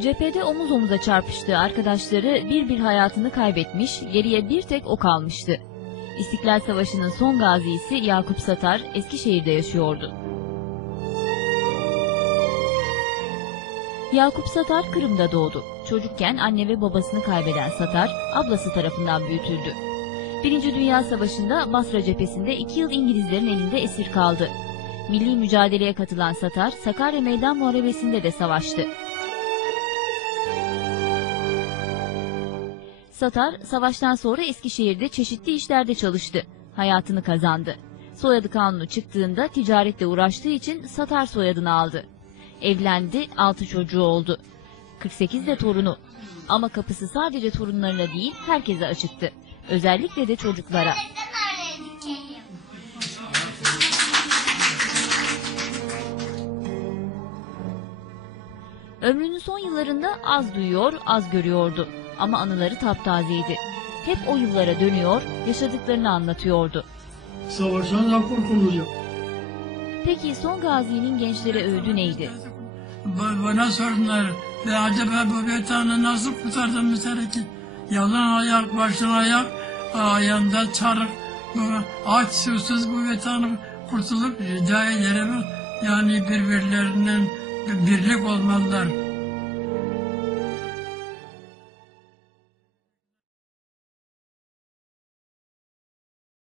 Cephede omuz omuza çarpıştığı arkadaşları bir bir hayatını kaybetmiş, geriye bir tek o kalmıştı. İstiklal Savaşı'nın son gazisi Yakup Satar Eskişehir'de yaşıyordu. Yakup Satar Kırım'da doğdu. Çocukken anne ve babasını kaybeden Satar, ablası tarafından büyütüldü. Birinci Dünya Savaşı'nda Basra cephesinde iki yıl İngilizlerin elinde esir kaldı. Milli mücadeleye katılan Satar, Sakarya Meydan Muharebesi'nde de savaştı. Satar, savaştan sonra Eskişehir'de çeşitli işlerde çalıştı. Hayatını kazandı. Soyadı kanunu çıktığında ticaretle uğraştığı için Satar soyadını aldı. Evlendi, 6 çocuğu oldu. 48 de torunu. Ama kapısı sadece torunlarına değil, herkese açıktı. Özellikle de çocuklara. Ömrünün son yıllarında az duyuyor, az görüyordu. Ama anıları taptazeydi. Hep o yıllara dönüyor, yaşadıklarını anlatıyordu. Savaşan da kurtuluyor. Peki son gazinin gençlere öğüdü neydi? Ba- Bana sordular. Ve acaba bu vetanı nasıl kurtardın ki? Yalan ayak, başın ayak, ayağında çarık. Aç susuz bu vetanı kurtulup rica ederim. Yani birbirlerinden birlik olmalılar.